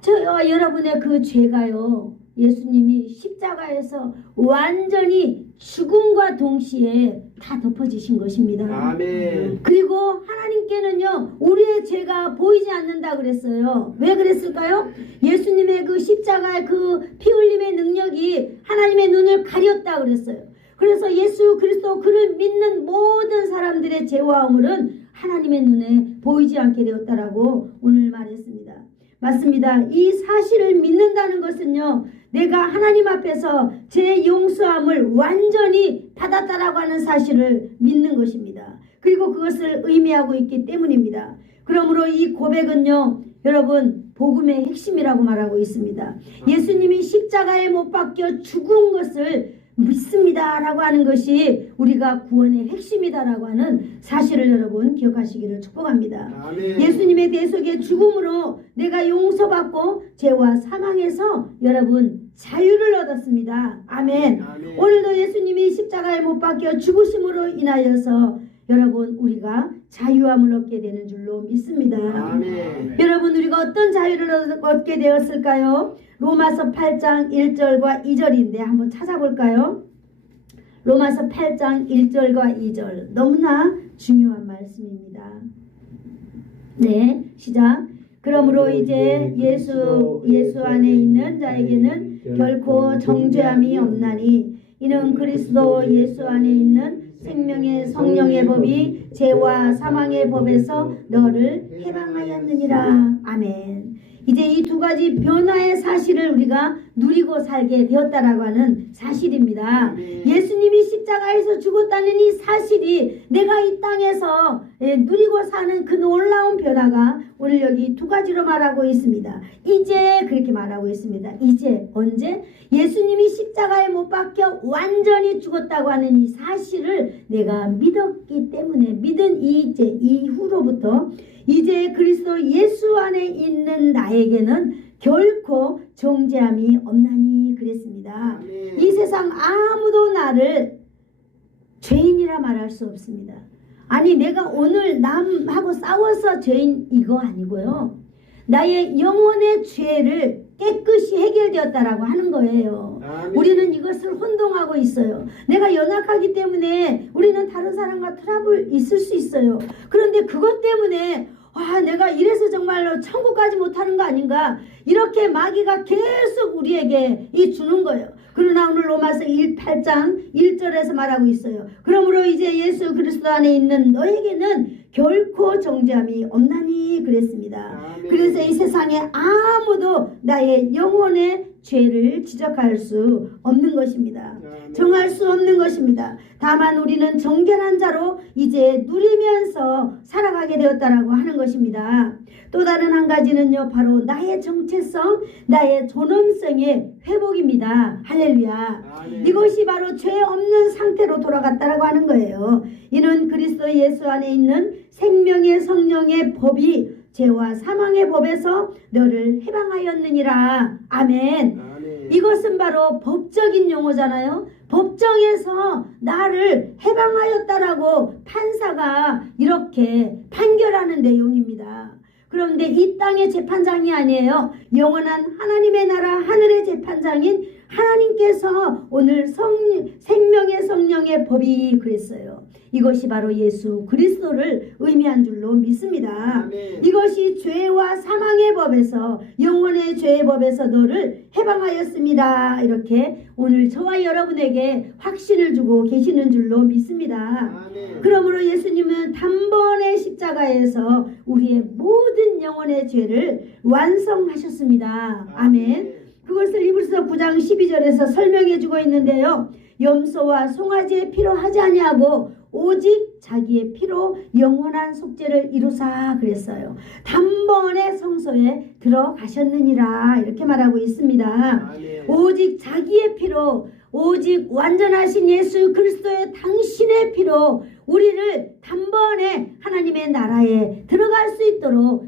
저와 여러분의 그 죄가요, 예수님이 십자가에서 완전히 죽음과 동시에 다 덮어지신 것입니다. 아멘. 그리고 하나님께는요, 우리의 죄가 보이지 않는다 그랬어요. 왜 그랬을까요? 예수님의 그 십자가의 그 피 흘림의 능력이 하나님의 눈을 가렸다 그랬어요. 그래서 예수 그리스도 그를 믿는 모든 사람들의 죄와 허물은 하나님의 눈에 보이지 않게 되었다라고 오늘 말했습니다. 맞습니다. 이 사실을 믿는다는 것은요, 내가 하나님 앞에서 제 용서함을 완전히 받았다라고 하는 사실을 믿는 것입니다. 그리고 그것을 의미하고 있기 때문입니다. 그러므로 이 고백은요, 여러분 복음의 핵심이라고 말하고 있습니다. 예수님이 십자가에 못 박혀 죽은 것을 믿습니다라고 하는 것이 우리가 구원의 핵심이다라고 하는 사실을 여러분 기억하시기를 축복합니다. 아멘. 예수님의 대속의 죽음으로 내가 용서받고 죄와 사망에서 여러분 자유를 얻었습니다. 아멘. 아멘. 오늘도 예수님이 십자가에 못 박혀 죽으심으로 인하여서 여러분 우리가 자유함을 얻게 되는 줄로 믿습니다. 아멘. 여러분 우리가 어떤 자유를 얻게 되었을까요? 로마서 8장 1절과 2절인데 한번 찾아볼까요? 로마서 8장 1절과 2절 너무나 중요한 말씀입니다. 네, 시작. 그러므로 이제 예수 안에 있는 자에게는 결코 정죄함이 없나니 이는 그리스도 예수 안에 있는 생명의 성령의 법이 죄와 사망의 법에서 너를 해방하였느니라. 아멘. 이제 이 두 가지 변화의 사실을 우리가 누리고 살게 되었다라고 하는 사실입니다. 아멘. 예수님이 십자가에서 죽었다는 이 사실이 내가 이 땅에서 누리고 사는 그 놀라운 변화가 오늘 여기 두 가지로 말하고 있습니다. 이제 그렇게 말하고 있습니다. 이제 언제? 예수님이 십자가에 못 박혀 완전히 죽었다고 하는 이 사실을 내가 믿었기 때문에 믿은 이제 이후로부터 이제 그리스도 예수 안에 있는 나에게는 결코 정죄함이 없나니 그랬습니다. 아멘. 이 세상 아무도 나를 죄인이라 말할 수 없습니다. 아니 내가 오늘 남하고 싸워서 죄인 이거 아니고요. 나의 영혼의 죄를 깨끗이 해결되었다라고 하는 거예요. 아멘. 우리는 이것을 혼동하고 있어요. 내가 연약하기 때문에 우리는 다른 사람과 트러블 있을 수 있어요. 그런데 그것 때문에 내가 이래서 정말로 천국 가지 못하는 거 아닌가 이렇게 마귀가 계속 우리에게 주는 거예요. 그러나 오늘 로마서 8장 1절에서 말하고 있어요. 그러므로 이제 예수 그리스도 안에 있는 너에게는 결코 정죄함이 없나니 그랬습니다. 아멘. 그래서 이 세상에 아무도 나의 영혼의 죄를 지적할 수 없는 것입니다. 아멘. 정할 수 없는 것입니다. 다만 우리는 정결한 자로 이제 누리면서 살아가게 되었다라고 하는 것입니다. 또 다른 한 가지는요, 바로 나의 정체성, 나의 존엄성의 회복입니다. 할렐루야. 아멘. 이것이 바로 죄 없는 상태로 돌아갔다라고 하는 거예요. 이는 그리스도 예수 안에 있는 생명의 성령의 법이 죄와 사망의 법에서 너를 해방하였느니라. 아멘. 아멘. 이것은 바로 법적인 용어잖아요. 법정에서 나를 해방하였다라고 판사가 이렇게 판결하는 내용입니다. 그런데 이 땅의 재판장이 아니에요. 영원한 하나님의 나라 하늘의 재판장인 하나님께서 오늘 생명의 성령의 법이 그랬어요. 이것이 바로 예수 그리스도를 의미한 줄로 믿습니다. 아멘. 이것이 죄와 사망의 법에서 영혼의 죄의 법에서 너를 해방하였습니다. 이렇게 오늘 저와 여러분에게 확신을 주고 계시는 줄로 믿습니다. 아멘. 그러므로 예수님은 단번에 십자가에서 우리의 모든 영혼의 죄를 완성하셨습니다. 아멘. 그것을 히브리서 9장 12절에서 설명해 주고 있는데요. 염소와 송아지의 피로 하지 아니하고 오직 자기의 피로 영원한 속죄를 이루사 그랬어요. 단번에 성소에 들어가셨느니라 이렇게 말하고 있습니다. 아멘. 오직 자기의 피로 오직 완전하신 예수 그리스도의 당신의 피로 우리를 단번에 하나님의 나라에 들어갈 수 있도록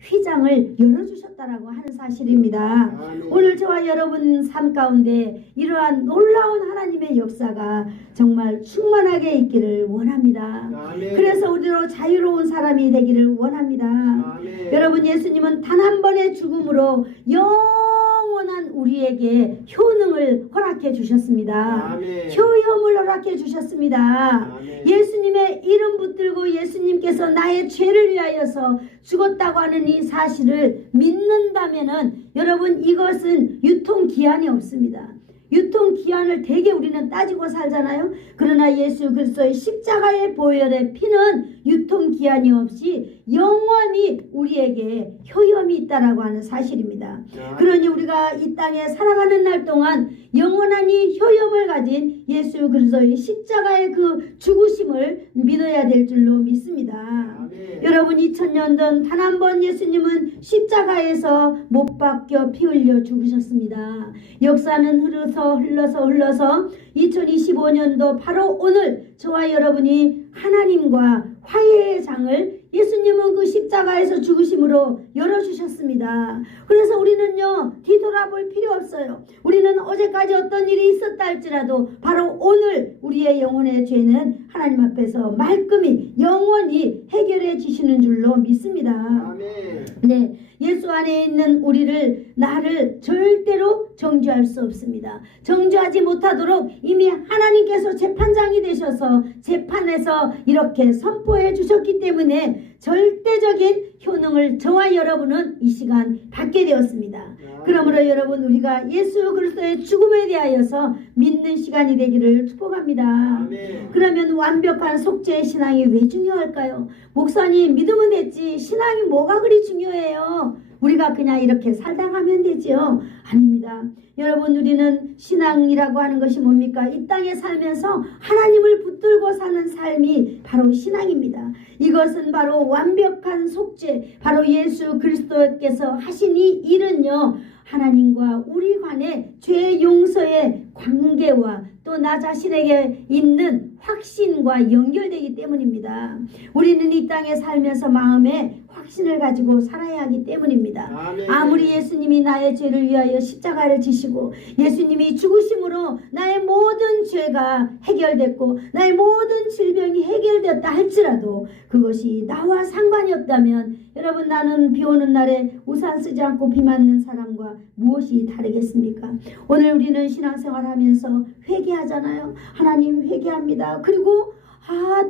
휘장을 열어주셨다라고 하는 사실입니다. 아멘. 오늘 저와 여러분 삶 가운데 이러한 놀라운 하나님의 역사가 정말 충만하게 있기를 원합니다. 아멘. 그래서 우리로 자유로운 사람이 되기를 원합니다. 아멘. 여러분, 예수님은 단 한 번의 죽음으로 영원한 우리에게 효능을 허락해 주셨습니다. 아멘. 효염을 허락해 주셨습니다. 아멘. 예수님의 이름 붙들고 예수님께서 나의 죄를 위하여서 죽었다고 하는 이 사실을 믿는다면은 여러분, 이것은 유통기한이 없습니다. 유통기한을 되게 우리는 따지고 살잖아요. 그러나 예수 그리스도의 십자가의 보혈의 피는 유통기한이 없이 영원히 우리에게 효염이 있다라고 하는 사실입니다. 그러니 우리가 이 땅에 살아가는 날 동안 영원한 이 효염을 가진 예수 그리스도의 십자가의 그 죽으심을 믿어야 될 줄로 믿습니다. 아멘. 여러분, 2000년 전 단 한 번 예수님은 십자가에서 못 박혀 피 흘려 죽으셨습니다. 역사는 흘러서 2025년도 바로 오늘 저와 여러분이 하나님과 화해의 장을 예수님은 그 십자가에서 죽으심으로 열어주셨습니다. 그래서 우리는요, 뒤돌아볼 필요 없어요. 우리는 어제까지 어떤 일이 있었다 할지라도 바로 오늘 우리의 영혼의 죄는 하나님 앞에서 말끔히 영원히 해결해 주시는 줄로 믿습니다. 아멘. 네, 예수 안에 있는 나를 절대로 정죄할 수 없습니다. 정죄하지 못하도록 이미 하나님께서 재판장이 되셔서 재판에서 이렇게 선포해 주셨기 때문에 절대적인 효능을 저와 여러분은 이 시간 받게 되었습니다. 그러므로 여러분, 우리가 예수 그리스도의 죽음에 대하여서 믿는 시간이 되기를 축복합니다. 아멘. 그러면 완벽한 속죄의 신앙이 왜 중요할까요? 목사님, 믿으면 됐지 신앙이 뭐가 그리 중요해요? 우리가 그냥 이렇게 살다 가면 되지요? 아닙니다. 여러분, 우리는 신앙이라고 하는 것이 뭡니까? 이 땅에 살면서 하나님을 붙들고 사는 삶이 바로 신앙입니다. 이것은 바로 완벽한 속죄, 바로 예수 그리스도께서 하신 이 일은요, 하나님과 우리 간의 죄 용서의 관계와 또 나 자신에게 있는 확신과 연결되기 때문입니다. 우리는 이 땅에 살면서 마음에 확신을 가지고 살아야 하기 때문입니다. 아멘. 아무리 예수님이 나의 죄를 위하여 십자가를 지시고 예수님이 죽으심으로 나의 모든 죄가 해결됐고 나의 모든 질병이 해결됐다 할지라도 그것이 나와 상관이 없다면 여러분, 나는 비 오는 날에 우산 쓰지 않고 비 맞는 사람과 무엇이 다르겠습니까? 오늘 우리는 신앙생활 하면서 회개하잖아요. 하나님, 회개합니다. 그리고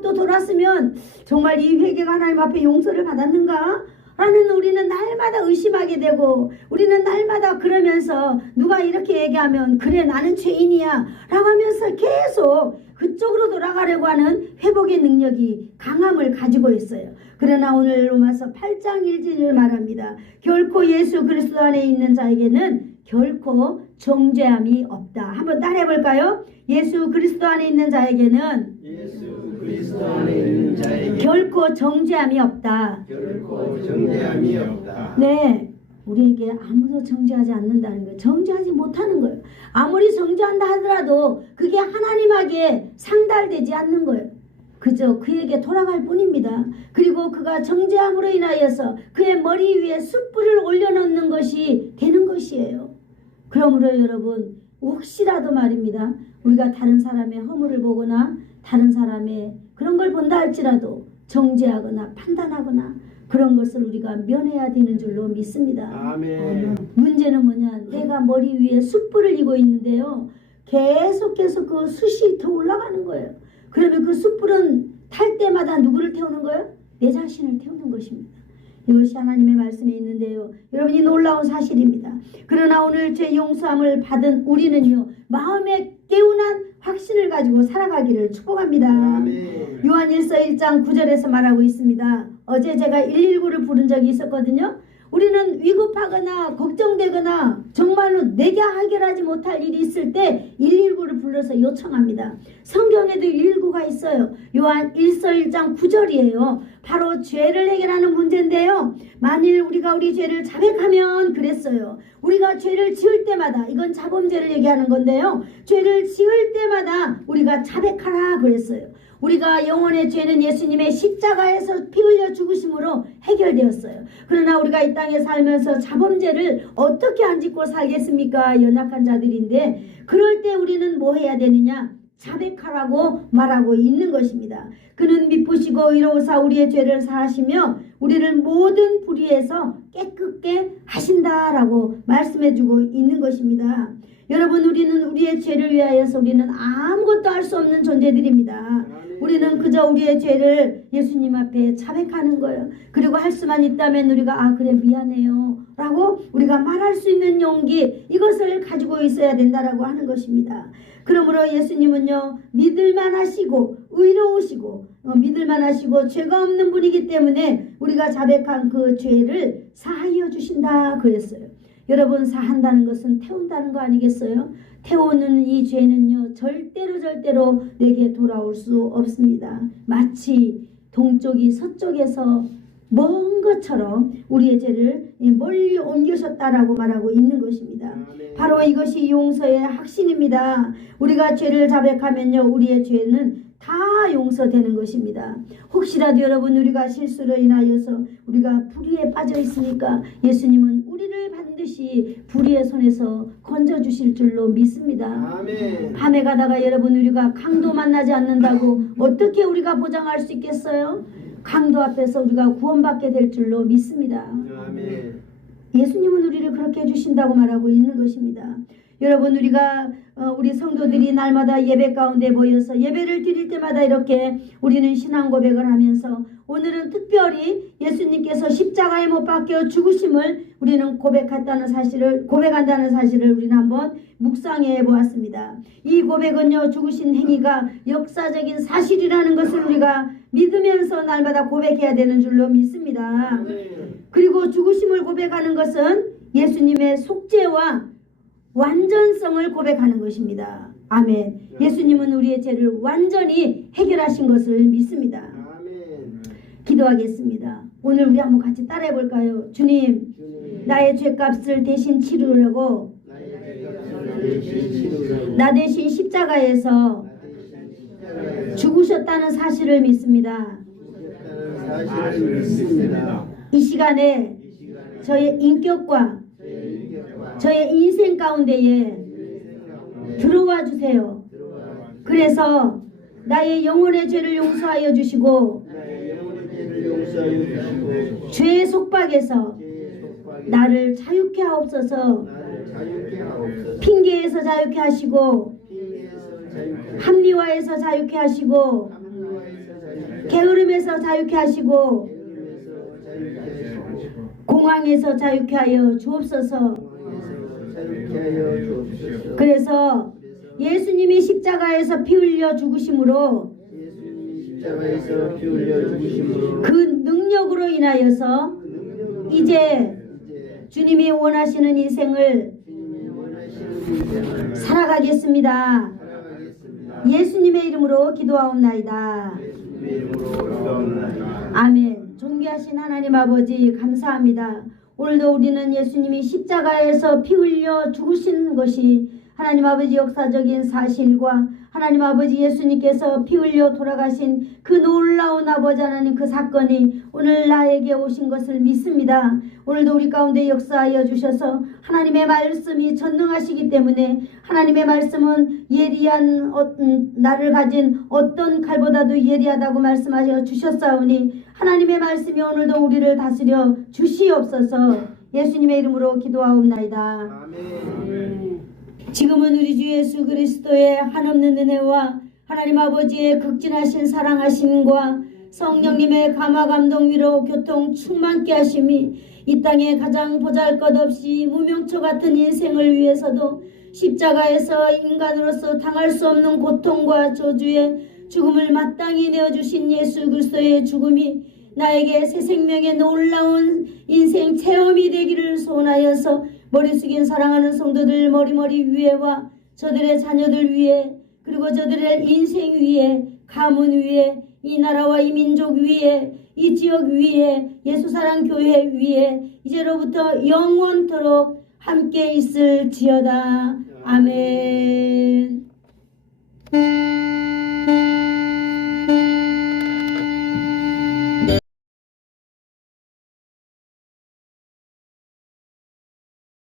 또 돌았으면 정말 이 회개가 하나님 앞에 용서를 받았는가? 라는 우리는 날마다 의심하게 되고 우리는 날마다 그러면서 누가 이렇게 얘기하면 그래 나는 죄인이야 라고 하면서 계속 그쪽으로 돌아가려고 하는 회복의 능력이 강함을 가지고 있어요. 그러나 오늘 로마서 8장 1절을 말합니다. 결코 예수 그리스도 안에 있는 자에게는 결코 정죄함이 없다. 한번 따라해 볼까요? 예수 그리스도 안에 있는 자에게는 예수 그리스도 안에 있는 자에게 결코 정죄함이 없다. 결코 정죄함이 없다. 네, 우리에게 아무도 정죄하지 않는다는 거예요. 정죄하지 못하는 거예요. 아무리 정죄한다 하더라도 그게 하나님에게 상달되지 않는 거예요. 그저 그에게 돌아갈 뿐입니다. 그리고 그가 정죄함으로 인하여서 그의 머리 위에 숯불을 올려놓는 것이 되는 것이에요. 그러므로 여러분, 혹시라도 말입니다. 우리가 다른 사람의 허물을 보거나 다른 사람의 그런 걸 본다 할지라도 정죄하거나 판단하거나 그런 것을 우리가 면해야 되는 줄로 믿습니다. 아멘. 문제는 뭐냐? 내가 머리 위에 숯불을 이고 있는데요. 계속해서 그 숯이 더 올라가는 거예요. 그러면 그 숯불은 탈 때마다 누구를 태우는 거예요? 내 자신을 태우는 것입니다. 이것이 하나님의 말씀에 있는데요. 여러분이 놀라운 사실입니다. 그러나 오늘 죄 용서함을 받은 우리는요. 마음에 깨운한 확신을 가지고 살아가기를 축복합니다. 아멘. 요한일서 1장 9절에서 말하고 있습니다. 어제 제가 119를 부른 적이 있었거든요. 우리는 위급하거나 걱정되거나 정말로 내가 해결하지 못할 일이 있을 때 119를 불러서 요청합니다. 성경에도 119가 있어요. 요한 1장 9절이에요. 바로 죄를 해결하는 문제인데요. 만일 우리가 우리 죄를 자백하면 그랬어요. 우리가 죄를 지을 때마다, 이건 자범죄를 얘기하는 건데요. 죄를 지을 때마다 우리가 자백하라 그랬어요. 우리가 영혼의 죄는 예수님의 십자가에서 피 흘려 죽으심으로 해결되었어요. 그러나 우리가 이 땅에 살면서 자범죄를 어떻게 안 짓고 살겠습니까? 연약한 자들인데 그럴 때 우리는 뭐 해야 되느냐? 자백하라고 말하고 있는 것입니다. 그는 미쁘시고 의로우사 우리의 죄를 사하시며 우리를 모든 불의에서 깨끗게 하신다라고 말씀해주고 있는 것입니다. 여러분, 우리는 우리의 죄를 위하여서 우리는 아무것도 할 수 없는 존재들입니다. 우리는 그저 우리의 죄를 예수님 앞에 자백하는 거예요. 그리고 할 수만 있다면 우리가 그래 미안해요 라고 우리가 말할 수 있는 용기, 이것을 가지고 있어야 된다라고 하는 것입니다. 그러므로 예수님은요, 믿을만 하시고 의로우시고 믿을만 하시고 죄가 없는 분이기 때문에 우리가 자백한 그 죄를 사하여 주신다 그랬어요. 여러분, 사한다는 것은 태운다는 거 아니겠어요? 태우는 이 죄는요, 절대로 내게 돌아올 수 없습니다. 마치 동쪽이 서쪽에서 먼 것처럼 우리의 죄를 멀리 옮기셨다라고 말하고 있는 것입니다. 바로 이것이 용서의 확신입니다. 우리가 죄를 자백하면요, 우리의 죄는 다 용서되는 것입니다. 혹시라도 여러분, 우리가 실수로 인하여서 우리가 불의에 빠져 있으니까 예수님은 우리를 반드시 불의의 손에서 건져주실 줄로 믿습니다. 아멘. 밤에 가다가 여러분, 우리가 강도 만나지 않는다고 어떻게 우리가 보장할 수 있겠어요? 강도 앞에서 우리가 구원받게 될 줄로 믿습니다. 아멘. 예수님은 우리를 그렇게 해주신다고 말하고 있는 것입니다. 여러분, 우리가 우리 성도들이 날마다 예배 가운데 모여서 예배를 드릴 때마다 이렇게 우리는 신앙 고백을 하면서 오늘은 특별히 예수님께서 십자가에 못 박혀 죽으심을 우리는 고백한다는 사실을 우리는 한번 묵상해 보았습니다. 이 고백은요, 죽으신 행위가 역사적인 사실이라는 것을 우리가 믿으면서 날마다 고백해야 되는 줄로 믿습니다. 그리고 죽으심을 고백하는 것은 예수님의 속죄와 완전성을 고백하는 것입니다. 아멘. 예수님은 우리의 죄를 완전히 해결하신 것을 믿습니다. 아멘. 기도하겠습니다. 오늘 우리 한번 같이 따라해 볼까요? 주님, 나의 죄값을 대신 치르려고 나 대신 십자가에서 죽으셨다는 사실을 믿습니다. 이 시간에 저의 인격과 저의 인생 가운데에 들어와 주세요. 그래서 나의 영혼의 죄를 용서하여 주시고 죄의 속박에서 나를 자유케 하옵소서. 핑계에서 자유케 하시고 합리화에서 자유케 하시고 게으름에서 자유케 하시고 공황에서 자유케 하여 주옵소서. 그래서 예수님이 십자가에서 피 흘려 죽으심으로 그 능력으로 인하여서 이제 주님이 원하시는 인생을 살아가겠습니다. 예수님의 이름으로 기도하옵나이다. 아멘. 존귀하신 하나님 아버지, 감사합니다. 오늘도 우리는 예수님이 십자가에서 피 흘려 죽으신 것이 하나님 아버지 역사적인 사실과 하나님 아버지 예수님께서 피 흘려 돌아가신 그 놀라운 아버지 하나님, 그 사건이 오늘 나에게 오신 것을 믿습니다. 오늘도 우리 가운데 역사하여 주셔서 하나님의 말씀이 전능하시기 때문에 하나님의 말씀은 예리한 나를 가진 어떤 칼보다도 예리하다고 말씀하셔 주셨사오니 하나님의 말씀이 오늘도 우리를 다스려 주시옵소서. 예수님의 이름으로 기도하옵나이다. 아멘. 지금은 우리 주 예수 그리스도의 한없는 은혜와 하나님 아버지의 극진하신 사랑하심과 성령님의 감화감동 위로 교통 충만케 하심이 이 땅에 가장 보잘것없이 무명초 같은 인생을 위해서도 십자가에서 인간으로서 당할 수 없는 고통과 저주의 죽음을 마땅히 내어주신 예수 그리스도의 죽음이 나에게 새 생명의 놀라운 인생 체험이 되기를 소원하여서 머리 숙인 사랑하는 성도들 머리 위에와 저들의 자녀들 위에, 그리고 저들의 인생 위에, 가문 위에, 이 나라와 이 민족 위에, 이 지역 위에, 예수사랑 교회 위에 이제로부터 영원토록 함께 있을지어다. 아멘.